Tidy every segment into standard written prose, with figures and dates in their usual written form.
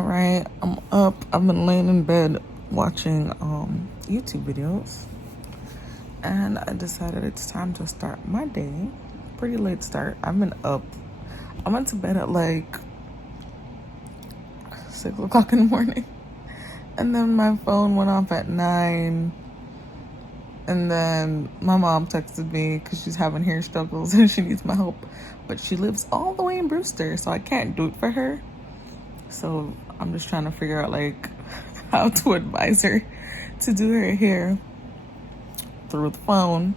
All right, I'm up. I've been laying in bed watching YouTube videos, and I decided it's time to start my day. Pretty late start. I've been up. I went to bed at like 6 o'clock in the morning, and then my phone went off at 9. And then my mom texted me because she's having hair struggles and she needs my help, but she lives all the way in Brewster, so I can't do it for her. So I'm just trying to figure out like how to advise her to do her hair through the phone.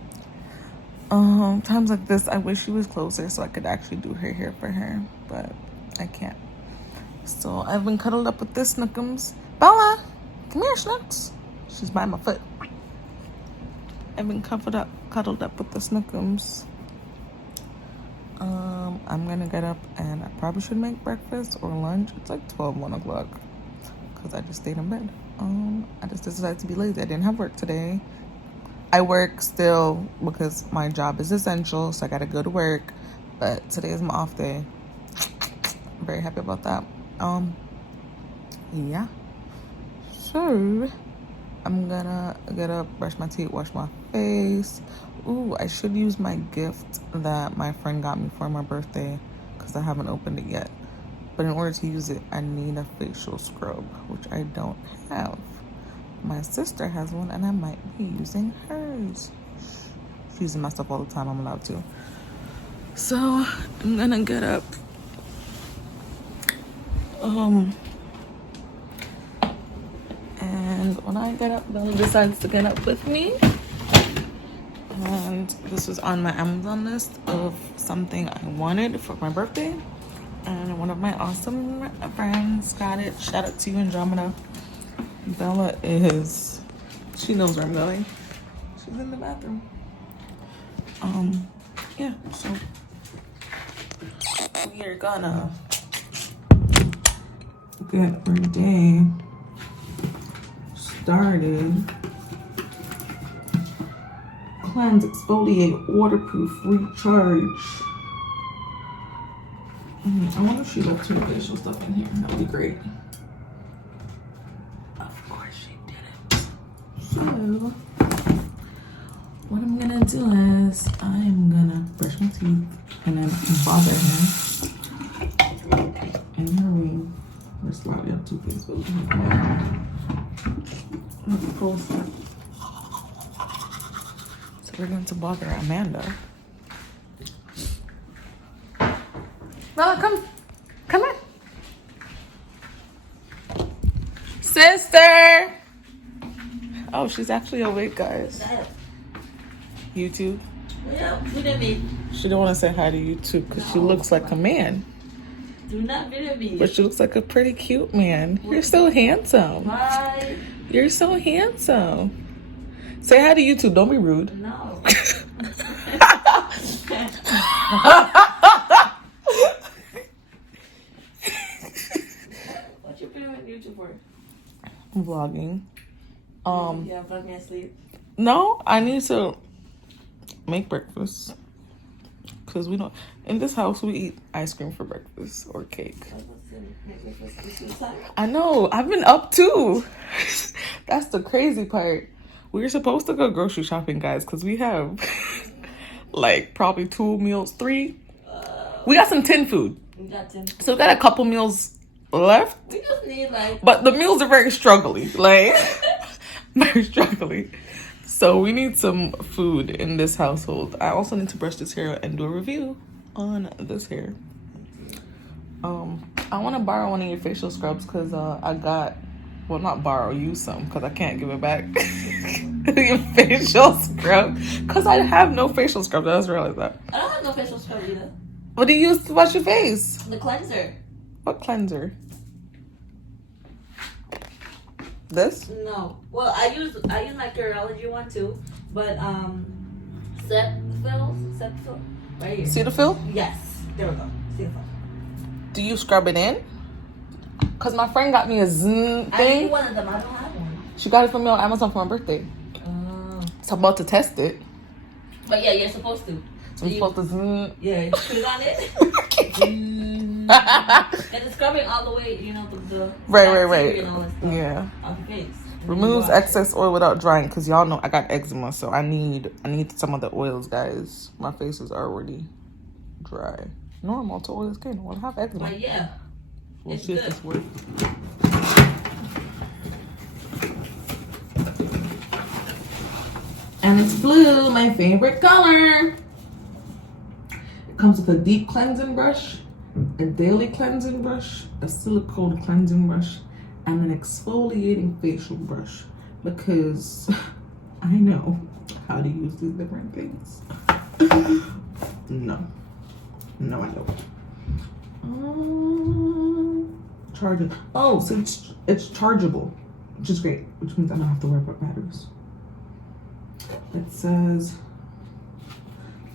Times like this, I wish she was closer so I could actually do her hair for her, but I can't. So I've been cuddled up with this Snookums. Bella, come here, Snooks. She's by my foot. I've been cuddled up with the Snookums. I'm gonna get up and I probably should make breakfast or lunch. It's like 1 o'clock because I just stayed in bed. I just decided to be lazy. I didn't have work today. I work still because my job is essential, so I gotta go to work. But today is my off day. I'm very happy about that. Yeah. So I'm gonna get up, brush my teeth, wash my face. Ooh, I should use my gift that my friend got me for my birthday because I haven't opened it yet. But in order to use it, I need a facial scrub, which I don't have. My sister has one and I might be using hers. She's using my stuff all the time, I'm allowed to. So I'm gonna get up. And when I get up, Bella decides to get up with me. And this was on my Amazon list of something I wanted for my birthday. And one of my awesome friends got it. Shout out to you, Andromeda. Bella she knows where I'm going. She's in the bathroom. Yeah, so we are gonna get our day started. Cleanse, exfoliate, waterproof, recharge. I wonder if she left her facial stuff in here. That would be great. Of course she didn't. So, what I'm gonna do is I'm gonna brush my teeth and then bother her. And hurry. We're slightly up to Facebook. Let's post it. We're going to bother Amanda. Bella, come in. Sister! Oh, she's actually awake, guys. YouTube? Yeah, video me. She don't want to say hi to YouTube because she looks like a man. Do not video me. But she looks like a pretty cute man. You're so handsome. Bye. You're so handsome. Say hi to YouTube. Don't be rude. No. What you putting on YouTube for? I'm vlogging. Yeah, put me asleep. No, I need to make breakfast. Because we don't... In this house, we eat ice cream for breakfast or cake. I know. I've been up too. That's the crazy part. We were supposed to go grocery shopping, guys, because we have like probably 2 meals, 3. We got some tin food. We got 10. So we got a couple meals left. We just need like... But the meals are very struggly. Like, very struggly. So we need some food in this household. I also need to brush this hair and do a review on this hair. I want to borrow one of your facial scrubs because I got... Well, not borrow, use some because I can't give it back. Your facial scrub. Because I have no facial scrub. I just realized that. I don't have no facial scrub either. What do you use to wash your face? The cleanser. What cleanser? This? No. Well, I use my Curology one too. But Cetaphil, right here. Cetaphil? Yes. There we go. Cetaphil. Do you scrub it in? Because my friend got me a Zen I thing. need one of them. I don't have one. She got it from me on Amazon for my birthday. So I'm about to test it. But yeah, you're supposed to. So I'm supposed to... Yeah, put it on it. And it's scrubbing all the way, you know, the Right. bacteria and all that stuff Yeah. off your face. And then you Removes wash it. excess oil without drying, because y'all know I got eczema, so I need some of the oils, guys. My face is already dry. Normal to oily skin. Well, I have eczema. But yeah, We'll it's see if good. this works. And it's blue, my favorite color. It comes with a deep cleansing brush, a daily cleansing brush, a silicone cleansing brush, and an exfoliating facial brush, because I know how to use these different things. No, I don't. Charging. Oh, so it's chargeable, which is great, which means I don't have to worry about batteries. It says,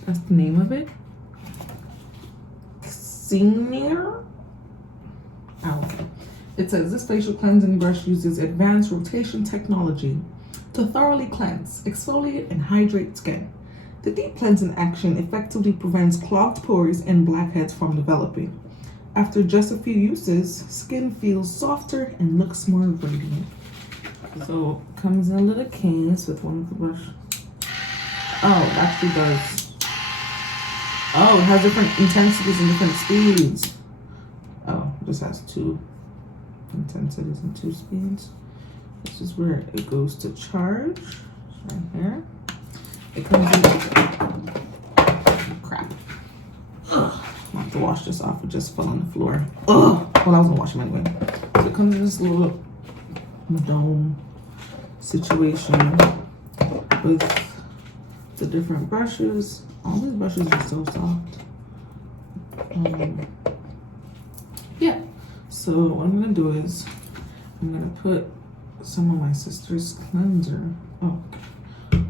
that's the name of it. Senior. Oh, it says this facial cleansing brush uses advanced rotation technology to thoroughly cleanse, exfoliate, and hydrate skin. The deep cleansing action effectively prevents clogged pores and blackheads from developing. After just a few uses, skin feels softer and looks more radiant. So it comes in a little case with one of the brush. Oh, it actually does. Oh, it has different intensities and different speeds. Oh, it just has 2 intensities and 2 speeds. This is where it goes to charge. It's right here. It comes in. Crap. Ugh. I have to wash this off. It just fell on the floor. Ugh. Well, I was gonna wash them anyway. So it comes in this little dome situation with the different brushes. All these brushes are so soft. Yeah. So what I'm gonna do is I'm gonna put some of my sister's cleanser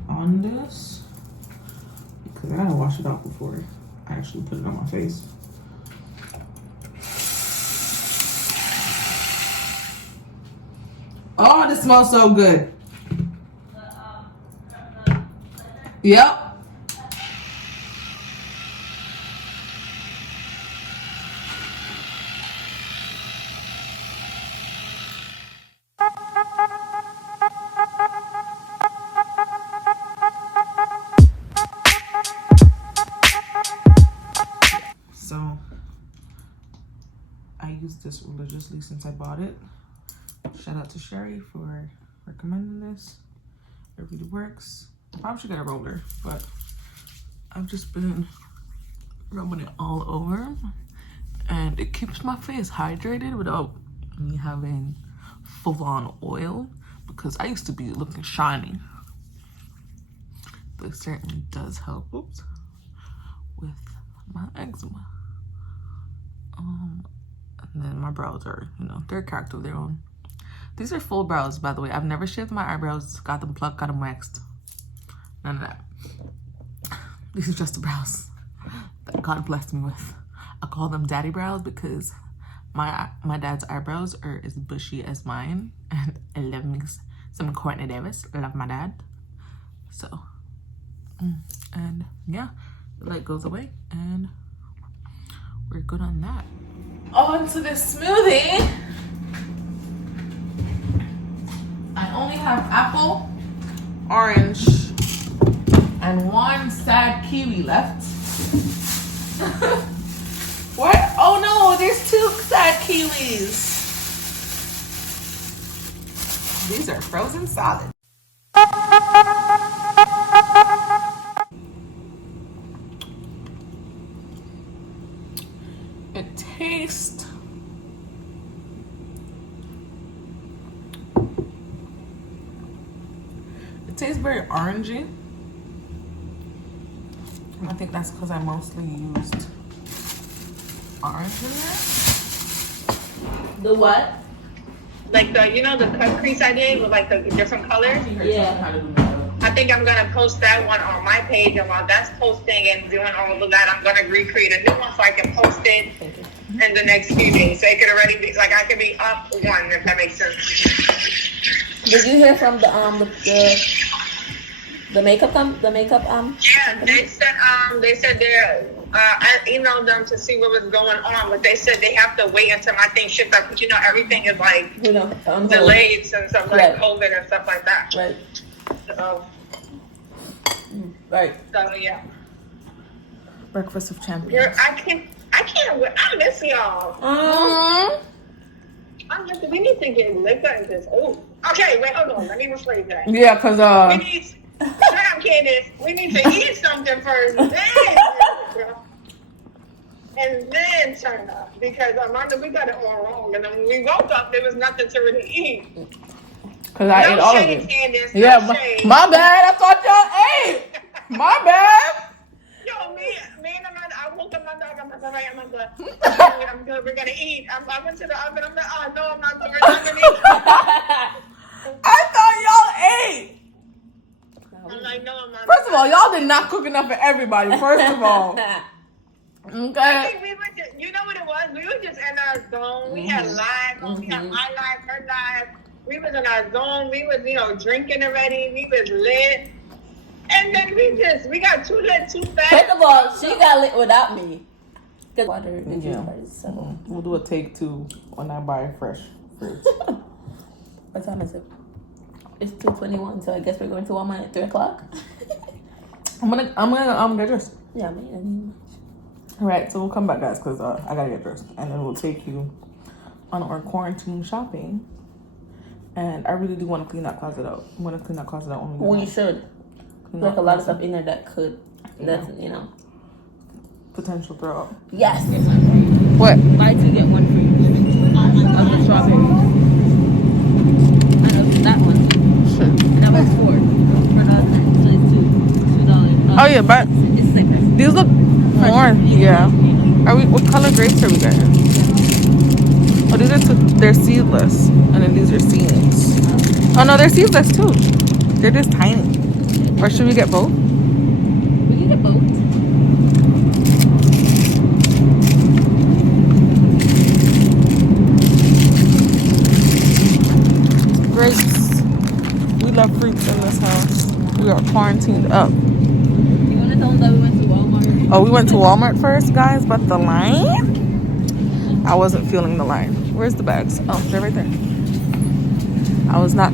on this, because I gotta wash it off before I actually put it on my face. Oh, this smells so good. Yep. So I use this religiously since I bought it. Shout out to Sherry for recommending this. It really works. I probably should get a roller, but I've just been rubbing it all over, and it keeps my face hydrated without me having full-on oil, because I used to be looking shiny. But it certainly does help with my eczema. And then my brows are, they're a character of their own. These are full brows, by the way. I've never shaved my eyebrows, got them plucked, got them waxed. None of that. These are just the brows that God blessed me with. I call them daddy brows because my dad's eyebrows are as bushy as mine, and I love me some Courtney Davis. I love my dad. So, and yeah, the light goes away, and we're good on that. On to this smoothie. I only have apple, orange, and 1 sad kiwi left. What? Oh no, there's 2 sad kiwis. These are frozen solid. It tastes very orangey. I think that's because I mostly used orange in there. The what? Like the cut crease I did with like the different colors. Yeah. I think I'm gonna post that one on my page, and while that's posting and doing all of that, I'm gonna recreate a new one so I can post it in the next few days. So it could already be like I could be up 1, if that makes sense. Did you hear from the makeup Yeah, they said I emailed them to see what was going on, but they said they have to wait until my thing shipped out because everything is like delayed and stuff like COVID and stuff like that. Right. So, Right. so yeah. Breakfast of champions. I can't wait. I miss y'all. We need to get liquor and just. Oh, okay. Wait, hold on. Let me rephrase that. Yeah, cause We need. Shut up, Candace. We need to eat something first, and then turn up because we got it all wrong. And then when we woke up, there was nothing to really eat. Cause I ate all of shade, it. Candace, Yeah, no shade. my bad. I thought y'all ate. My bad. Yo, me and Amanda, I woke up my dog. I'm like, all right, Amanda, I'm good. We're gonna eat. I went to the oven. I'm like, oh no, I'm not good. We're not gonna eat. I thought y'all ate. I'm like, no, I'm not. First of all, y'all did not cook enough for everybody. First of all, I okay. think we were just, you know what it was? We were just in our zone. We had live. We had my live, her live. We was in our zone. We was, drinking already. We was lit. And then we got too lit, too fast. First of all, she got lit without me. Cause water, the juice first. So. We'll do a take 2 when I buy fresh fruits. What time is it? It's 2:21, so I guess we're going to Walmart at 3:00. I'm gonna get dressed. Yeah, man. All right, so we'll come back, guys, because I gotta get dressed, and then we'll take you on our quarantine shopping. And I really do want to clean that closet out. I'm gonna clean that closet out when We should. Like a lot of stuff in there that could, potential throw up. Yes. What? Buy 2 get 1 free of the strawberries. And of that one. Sure. And that was $4 for the so it's $2. Oh yeah, but It's thicker. these look more. Yeah. What color grapes are we getting? Oh, these are they're seedless, and then these are seeds. Oh no, they're seedless too. They're just tiny. Or should we get both? We can get both. Grapes. We love fruits in this house. We are quarantined up. You want to tell them that we went to Walmart? Oh, we went to Walmart first, guys, but the line? I wasn't feeling the line. Where's the bags? Oh, they're right there. I was not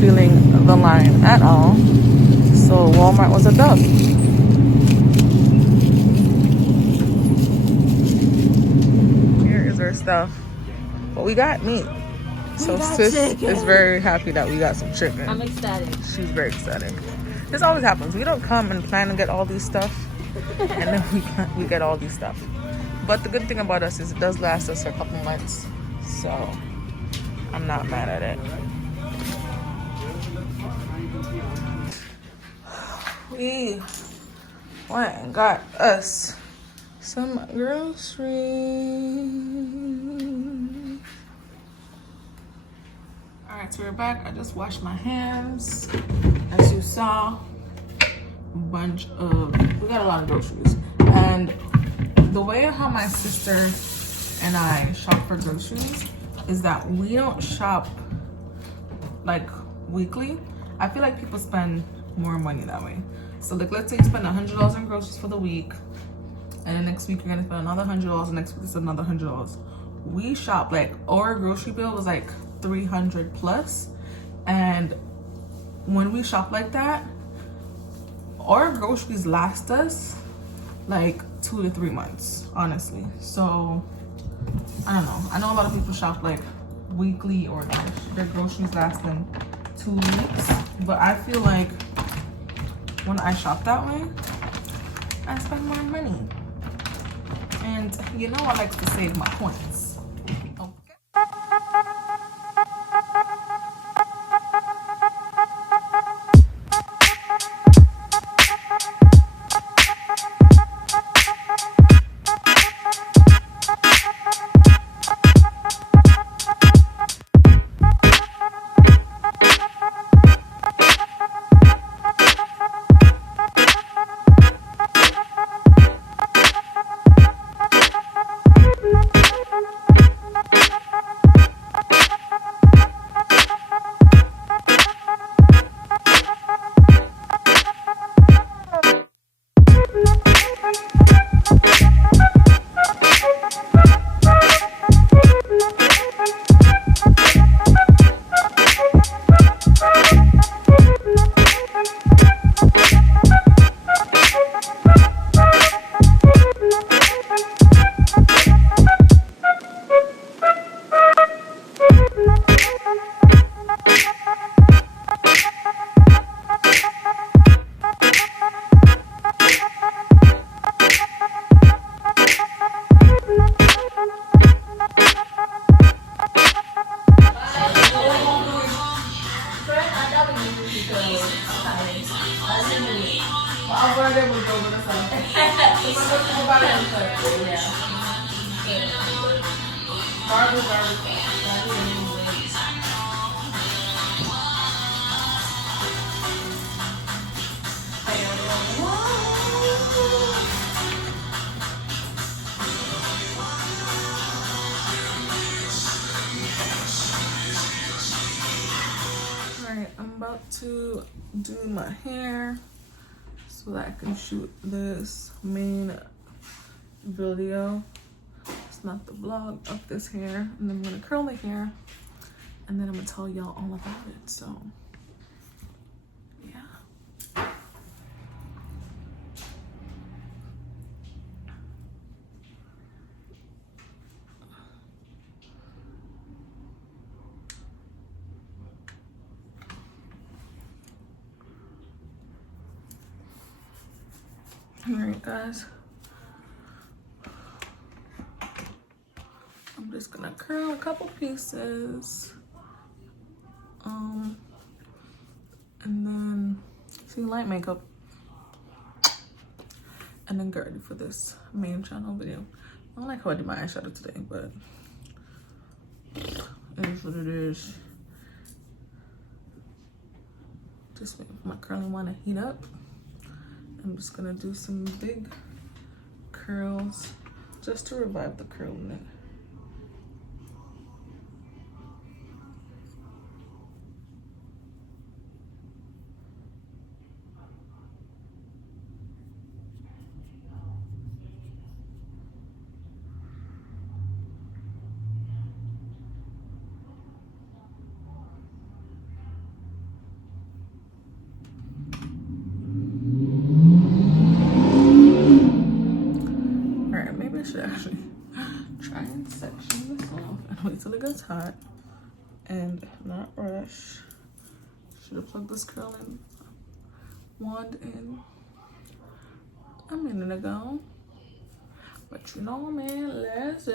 feeling the line at all. So Walmart was a dub. Here is our stuff. But we got meat. So sis is very happy that we got some chicken. I'm ecstatic. She's very ecstatic. This always happens. We don't come and plan to get all these stuff, and then we get all these stuff. But the good thing about us is it does last us a couple months, so I'm not mad at it. We went and got us some groceries. Alright, so we're back. I just washed my hands. As you saw, we got a lot of groceries. And the way how my sister and I shop for groceries is that we don't shop like weekly. I feel like people spend more money that way. So like, let's say you spend $100 on groceries for the week, and then next week you're gonna spend another $100, and next week it's another $100. We shop like, our grocery bill was like $300 plus, and when we shop like that, our groceries last us like 2 to 3 months, honestly. So I don't know. I know a lot of people shop like weekly, or their groceries last them 2 weeks, but I feel like when I shop that way, I spend more money. And you know, I like to save my points. Okay. Friday was over the sun. Alright, I'm about to do my hair so that I can shoot this main video. It's not the vlog of this hair. And then I'm gonna curl my hair and then I'm gonna tell y'all all about it. So yeah. Alright guys, I'm just gonna curl a couple pieces, and then see light makeup, and then get ready for this main channel video. I don't like how I did my eyeshadow today, but it is what it is. Just wait for my curling one to heat up. I'm just gonna do some big curls just to revive the curl knit. I should actually try and section this off and wait till it gets hot and not rush. Should have plugged this curling wand in a minute ago, but you know, man, let's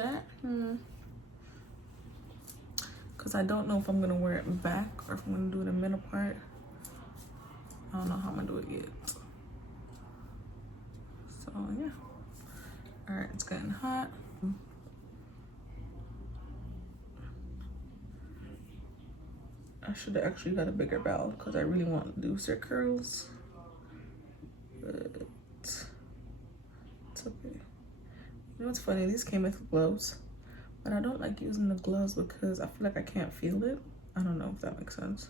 because I don't know if I'm gonna wear it back or if I'm gonna do it in middle part. I don't know how I'm gonna do it yet. So yeah. All right, it's getting hot. I should have actually got a bigger bowl because I really want looser curls. But it's okay. You know what's funny? These came with gloves, but I don't like using the gloves because I feel like I can't feel it. I don't know if that makes sense.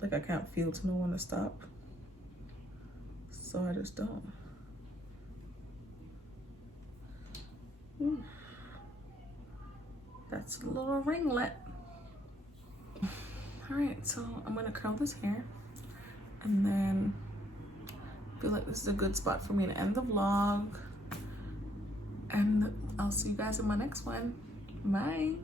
Like I can't feel to know when to stop. So I just don't. Ooh. That's a little ringlet. All right, so I'm gonna curl this hair and then feel like this is a good spot for me to end the vlog. And I'll see you guys in my next one. Bye.